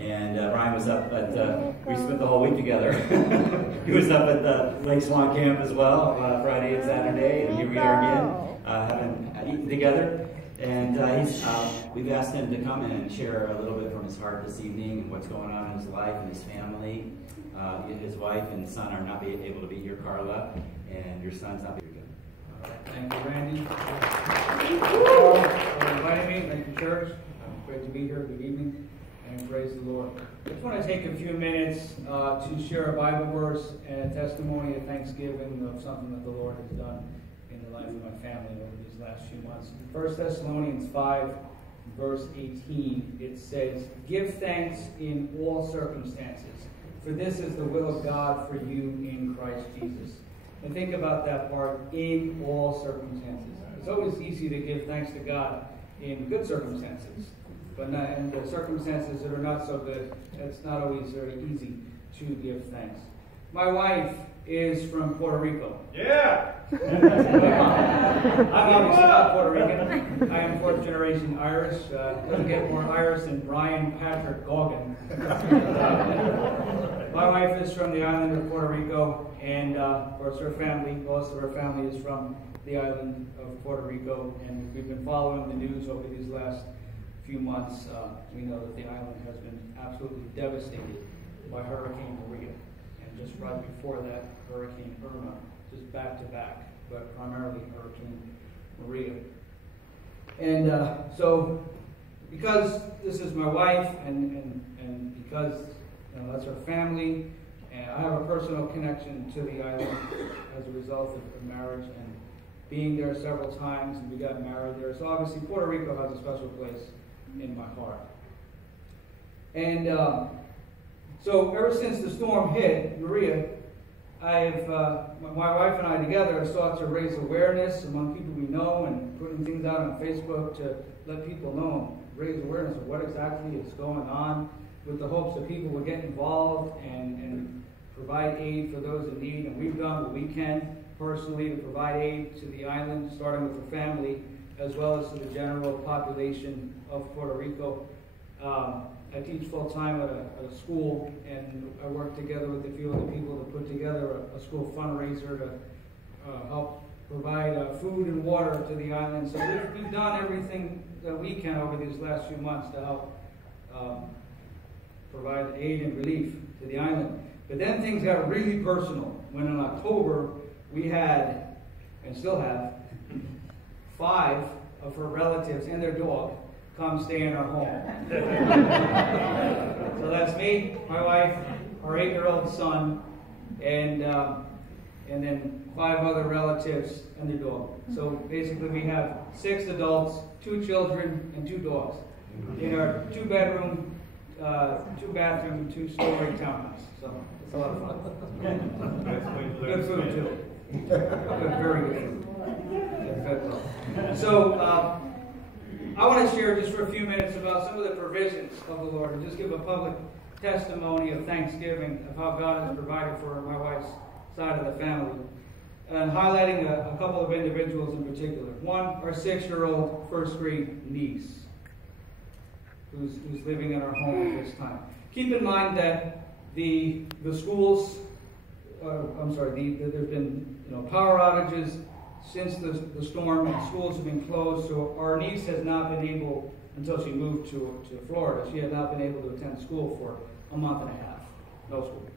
And Brian was up at, we spent the whole week together. He was up at the Lake Swan camp as well, Friday and Saturday, and here we are again, having eaten together. And we've asked him to come in and share a little bit from his heart this evening and what's going on in his life and his family. His wife and son are not able to be here, Carla, and your son's not here. Thank you, Randy. For inviting me. Thank you, church. Great to be here. Good evening, and praise the Lord. I just want to take a few minutes to share a Bible verse and a testimony of thanksgiving of something that the Lord has done in the life of my family over these last few months. In 1 Thessalonians 5, verse 18, it says, "Give thanks in all circumstances, for this is the will of God for you in Christ Jesus." And think about that part, in all circumstances. It's always easy to give thanks to God in good circumstances, but not in the circumstances that are not so good. It's not always very easy to give thanks. My wife is from Puerto Rico. Yeah! I'm obviously not Puerto Rican. I am fourth generation Irish. Doesn't get more Irish than Brian Patrick Goggin. My wife is from the island of Puerto Rico, and of course her family, most of her family is from the island of Puerto Rico, and we've been following the news over these last few months. We know that the island has been absolutely devastated by Hurricane Maria, and just right before that, Hurricane Irma, just back to back, but primarily Hurricane Maria. And so, because this is my wife, and because that's her family, and I have a personal connection to the island as a result of marriage and being there several times, and we got married there. So obviously Puerto Rico has a special place in my heart. And so ever since the storm hit, Maria, my wife and I together have sought to raise awareness among people we know and putting things out on Facebook to let people know, raise awareness of what exactly is going on, with the hopes that people will get involved and provide aid for those in need. And we've done what we can personally to provide aid to the island, starting with the family, as well as to the general population of Puerto Rico. I teach full-time at a school, and I work together with a few other people to put together a school fundraiser to help provide food and water to the island. So we've done everything that we can over these last few months to help provide aid and relief to the island. But then things got really personal when in October we had, and still have, 5 of her relatives and their dog come stay in our home. So that's me, my wife, our 8-year-old son, and then 5 other relatives and their dog. So basically we have 6 adults, 2 children, and 2 dogs in our 2-bedroom, 2-bathroom, 2-story townhouse. So it's a lot of fun. Good food too. Very good food. So I want to share just for a few minutes about some of the provisions of the Lord, and just give a public testimony of thanksgiving of how God has provided for my wife's side of the family, and highlighting a couple of individuals in particular. One, our 6-year-old first-grade niece, who's living in our home at this time. Keep in mind that the schools, there's been power outages since the storm, and schools have been closed. So our niece has not been able, until she moved to Florida, she had not been able to attend school for a month and a half. No school.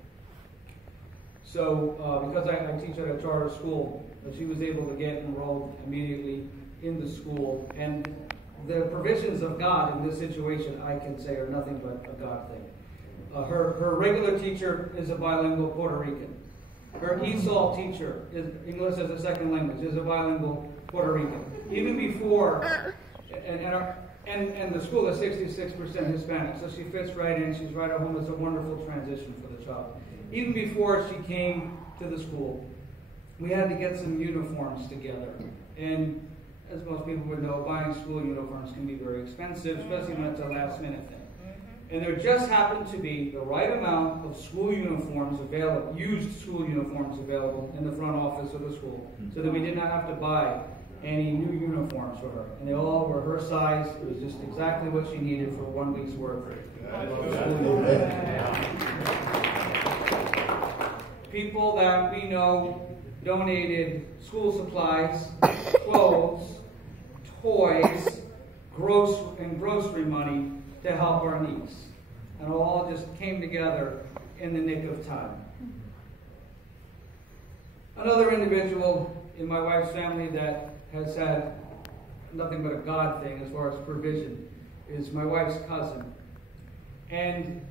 So because I teach at a charter school, she was able to get enrolled immediately in the school. And the provisions of God in this situation, I can say, are nothing but a God thing. Her regular teacher is a bilingual Puerto Rican. Her ESOL teacher, is English as a second language, is a bilingual Puerto Rican. Even before, and the school is 66% Hispanic, so she fits right in. She's right at home. It's a wonderful transition for the child. Even before she came to the school, we had to get some uniforms together. And as most people would know, buying school uniforms can be very expensive, especially when it's a last-minute thing. And there just happened to be the right amount of school uniforms available, used school uniforms available in the front office of the school, so that we did not have to buy any new uniforms for her. And they all were her size. It was just exactly what she needed for 1 week's work. People that we know donated school supplies, clothes, toys, grocery money to help our needs. And it all just came together in the nick of time. Another individual in my wife's family that has had nothing but a God thing as far as provision is my wife's cousin. And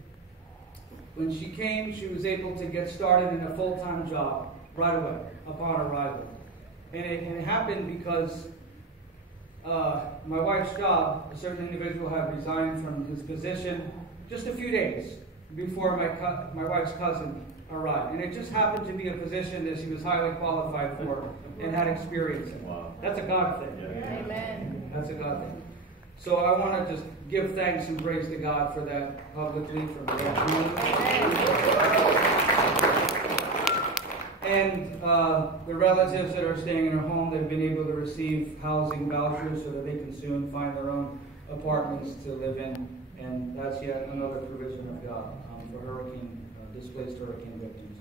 when she came, she was able to get started in a full-time job right away upon arrival. And it happened because my wife's job, a certain individual had resigned from his position just a few days before my wife's cousin arrived. And it just happened to be a position that she was highly qualified for and had experience in. Wow. That's a God thing. Yeah. Amen. That's a God thing. So I want to just give thanks and praise to God for that publicly from and the relatives that are staying in her home, they've been able to receive housing vouchers so that they can soon find their own apartments to live in. And that's yet another provision of God for displaced hurricane victims.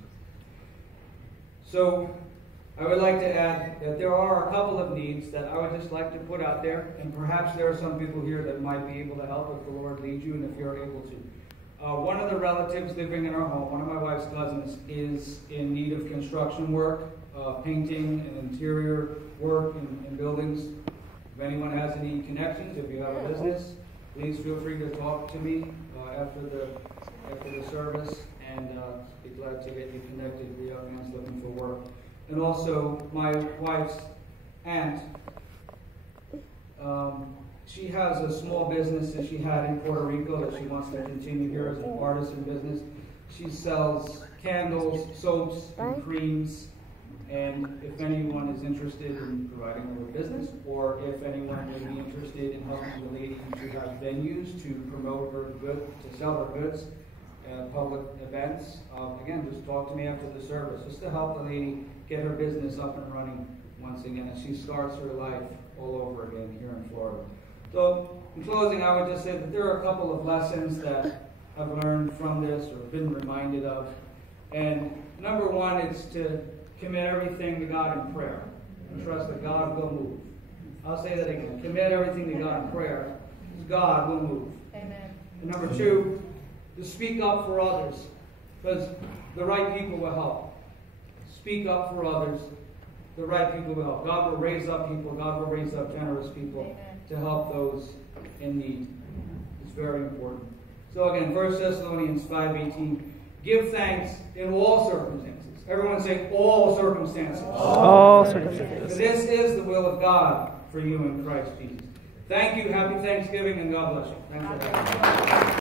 So I would like to add that there are a couple of needs that I would just like to put out there, and perhaps there are some people here that might be able to help if the Lord leads you and if you're able to. One of the relatives living in our home, one of my wife's cousins, is in need of construction work, painting and interior work in buildings. If anyone has any connections, if you have a business, please feel free to talk to me after the service, and be glad to get you connected with the young man's looking for work. And also, my wife's aunt, she has a small business that she had in Puerto Rico that she wants to continue here as an artisan business. She sells candles, soaps, and creams. And if anyone is interested in providing her with business, or if anyone would be interested in helping the lady to have venues to promote her goods, to sell her goods at public events, again, just talk to me after the service, just to help the lady get her business up and running once again as she starts her life all over again here in Florida. So, in closing, I would just say that there are a couple of lessons that I've learned from this or been reminded of. And number one is to commit everything to God in prayer and trust that God will move. I'll say that again. Commit everything to God in prayer, because God will move. Amen. And number two, to speak up for others, because the right people will help. Speak up for others. The right people will help. God will raise up people. God will raise up generous people. Amen. To help those in need. It's very important. So again, 1 Thessalonians 5:18, give thanks in all circumstances. Everyone say all circumstances. All circumstances. For this is the will of God for you in Christ Jesus. Thank you. Happy Thanksgiving, and God bless you. Thanks for having me.